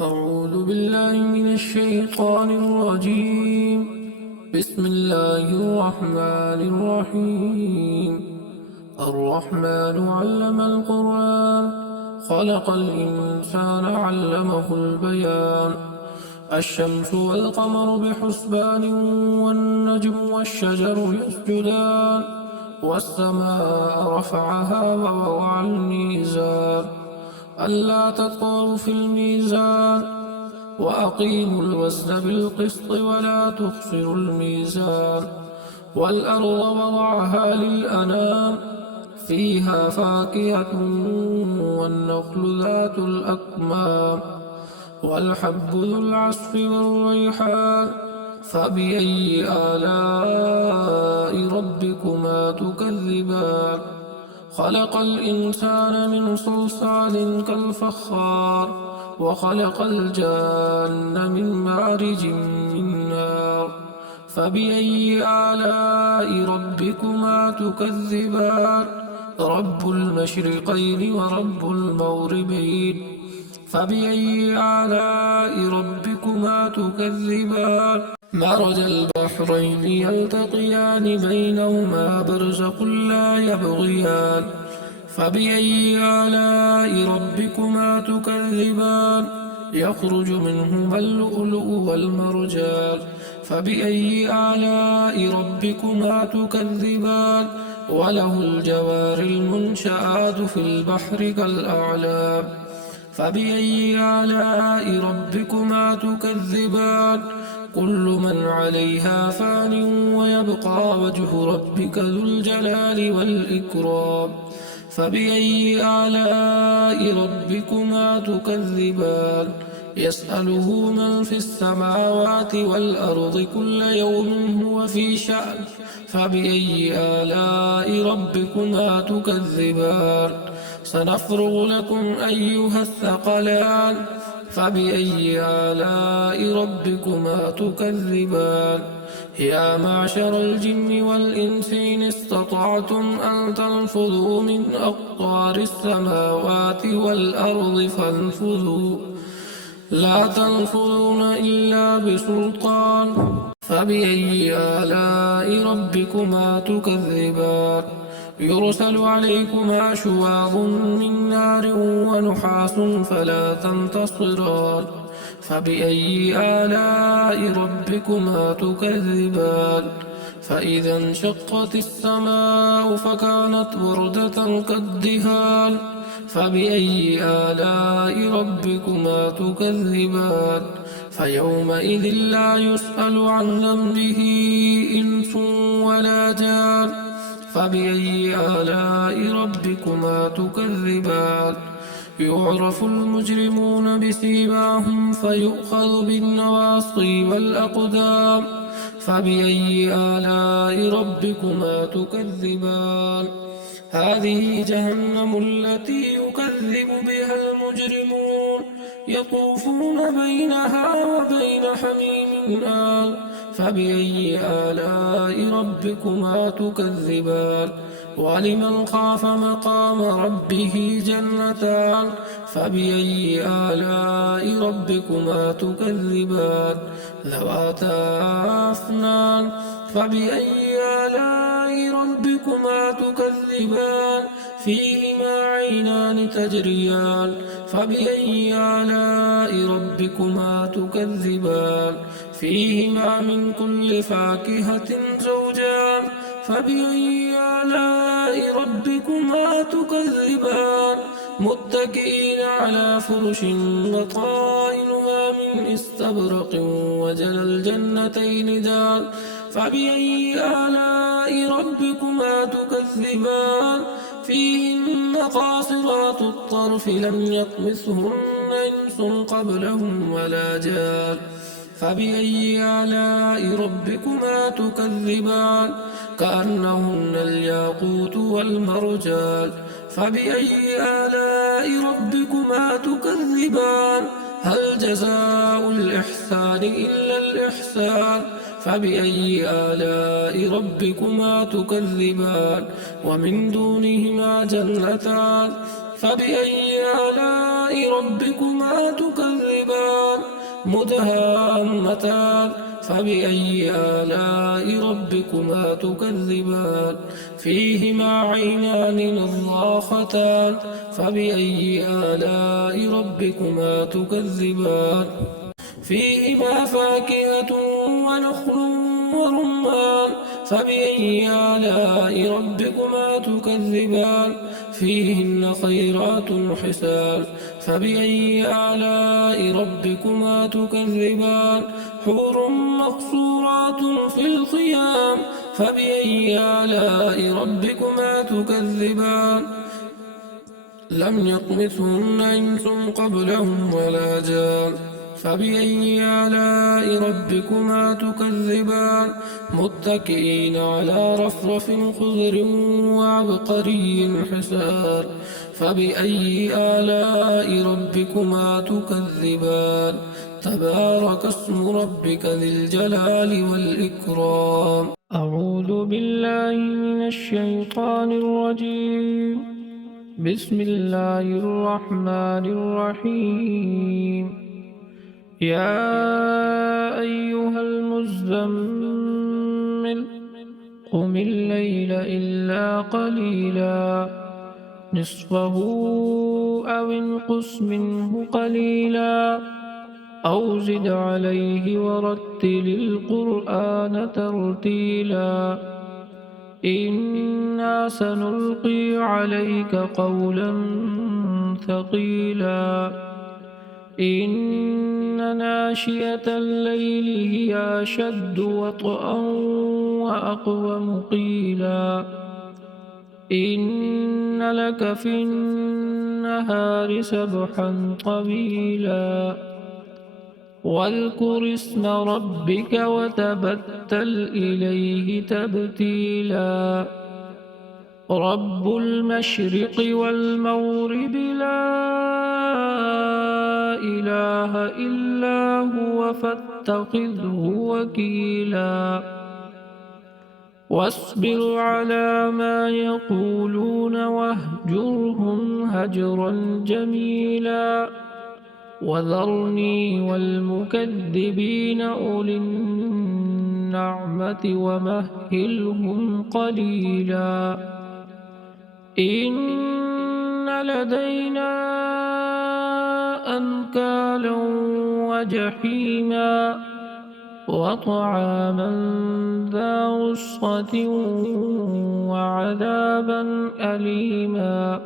أعوذ بالله من الشيطان الرجيم. بسم الله الرحمن الرحيم. الرحمن علم القرآن، خلق الإنسان علمه البيان. الشمس والقمر بحسبان، والنجم والشجر يسجدان. والسماء رفعها ووضع الميزان، ألا تطغوا في الميزان، وأقيموا الوزن بالقسط ولا تخسروا الميزان. والأرض وضعها للأنام، فيها فاكهة والنخل ذات الأكمام، والحب ذو العصف والريحان. فبأي آلاء ربكما تكذبان؟ خلق الإنسان من صلصال كالفخار، وخلق الجان من مارج من نار. فبأي آلاء ربكما تكذبان؟ رب المشرقين ورب المغربين. فبأي آلاء ربكما تكذبان؟ مرج البحرين يلتقيان، بينهما برزق لا يبغيان. فبأي آلاء ربكما تكذبان؟ يخرج منهما اللؤلؤ والمرجان. فبأي آلاء ربكما تكذبان؟ وله الجوار المنشآت في البحر كالأعلام. فبأي آلاء ربكما تكذبان؟ كل من عليها فان، ويبقى وجه ربك ذو الجلال والإكرام. فبأي آلاء ربكما تكذبان؟ يسأله من في السماوات والأرض، كل يوم هو في شأن. فبأي آلاء ربكما تكذبان؟ سنفرغ لكم أيها الثقلان. فبأي آلاء ربكما تكذبان؟ يا معشر الجن والإنس إن استطعتم أن تنفذوا من أقطار السماوات والأرض فانفذوا، لا تنفذون إلا بسلطان. فبأي آلاء ربكما تكذبان؟ يرسل عليكما شواظ من نار ونحاس فلا تنتصران. فبأي آلاء ربكما تكذبان؟ فإذا انشقت السماء فكانت وردة كالدهان. فبأي آلاء ربكما تكذبان؟ فيومئذ لا يسأل عن ذنبه إنس ولا جان. فبأي آلاء ربكما تكذبان؟ يعرف المجرمون بسيماهم فيؤخذ بالنواصي والأقدام. فبأي آلاء ربكما تكذبان؟ هذه جهنم التي يكذب بها المجرمون، يطوفون بينها وبين حميم آن. فبأي آلاء ربكما تكذبان؟ ولمن خاف مقام ربه جنتان. فبأي آلاء ربكما تكذبان؟ ذواتا أفنان. فبأي آلاء ربكما تكذبان؟ فيهما عينان تجريان. فبأي آلاء ربكما تكذبان؟ فيهما من كل فاكهة زوجان. فبأي آلاء ربكما تكذبان؟ متكئين على فرش بطائنها من استبرق، وجنى الجنتين دان. فبأي آلاء ربكما تكذبان؟ فيهن قاصرات الطرف لم يطمثهن إنس قبلهم ولا جان. فبأي آلاء ربكما تكذبان؟ كأنهن الياقوت والمرجان. فبأي آلاء ربكما تكذبان؟ هل جزاء الإحسان إلا الإحسان؟ فبأي آلاء ربكما تكذبان؟ ومن دونهما جنتان. فبأي آلاء ربكما تكذبان؟ مدهامتان فبأي آلاء ربكما تكذبان فيهما عينان نضاختان فبأي آلاء ربكما تكذبان فيهما فاكهة ونخل ورمان فبأي آلاء ربكما تكذبان فيهن خيرات حسان فبأي آلاء ربكما تكذبان حور مقصورات في الخيام فبأي آلاء ربكما تكذبان لم يطمثهن إنس قبلهم ولا جان فبأي آلاء ربكما تكذبان متكئين على رفرف خضر وعبقري حسان فبأي آلاء ربكما تكذبان تبارك اسم ربك ذي الجلال والإكرام أعوذ بالله من الشيطان الرجيم بسم الله الرحمن الرحيم يا أيها المزمل قم الليل إلا قليلا نصفه أو انقص منه قليلا أو زد عليه ورتل القرآن ترتيلا إنا سنلقي عليك قولا ثقيلا إن ناشئة الليل هي أشد وطئا وأقوم قيلا إن لك في النهار سبحا طويلا واذكر اسم ربك وتبتل إليه تبتيلا رب المشرق والمغرب لا إله إلا هو فاتخذه وكيلا واصبر على ما يقولون واهجرهم هجرا جميلا وذرني والمكذبين أولي النعمة ومهلهم قليلا إن لدينا أنكالا وجحيما وطعاما ذا غصة وعذابا أليما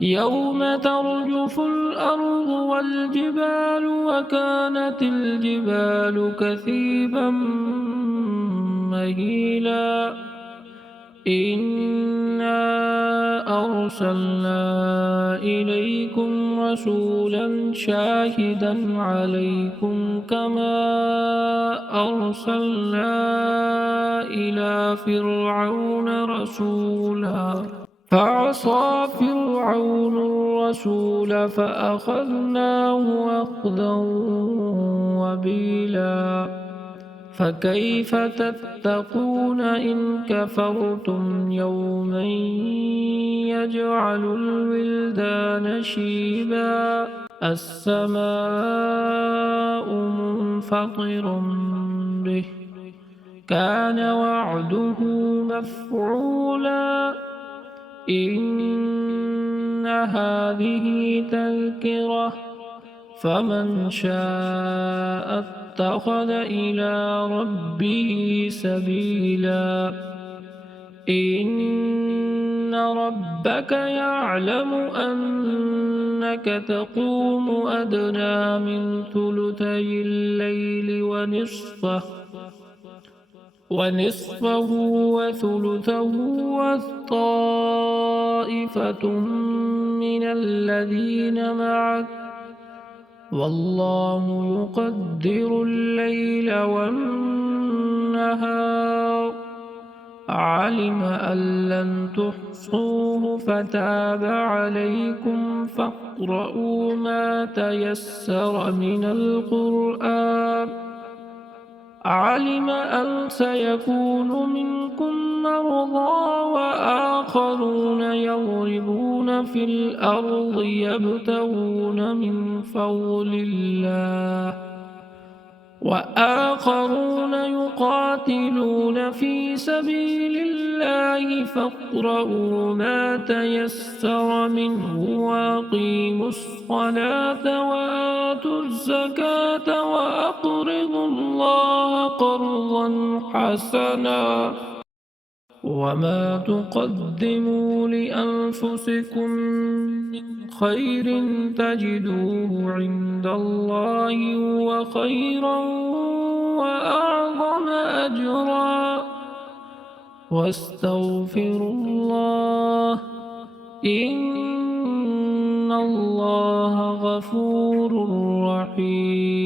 يوم ترجف الأرض والجبال وكانت الجبال كثيبا مهيلا إنا أرسلنا إليكم رسولا شاهدا عليكم كما أرسلنا إلى فرعون رسولا فعصى فرعون الرسول فأخذناه أخذا وبيلا فكيف تتقون إن كفرتم يوما يجعل الولدان شيبا السماء منفطر به كان وعده مفعولا إن هذه تذكرة فمن شاء اتخذ إلى ربه سبيلا إن ربك يعلم أنك تقوم أدنى من ثلثي الليل ونصفه وثلثه وطائفة من الذين معك والله يقدر الليل والنهار علم أن لن تحصوه فتاب عليكم فاقرؤوا ما تيسر من القرآن علم أن سيكون منكم مرضى وآخرون يضربون في الأرض يبتغون من فضل الله وآخرون يقاتلون في سبيل الله فاقرؤوا ما تيسر منه وأقيموا الصلاة وآتوا الزكاة وأقرضوا الله قرضا حسنا وما تقدموا لأنفسكم من خير تجدوه عند الله هو خيرا وأعظم أجرا واستغفروا الله إن الله غفور رحيم.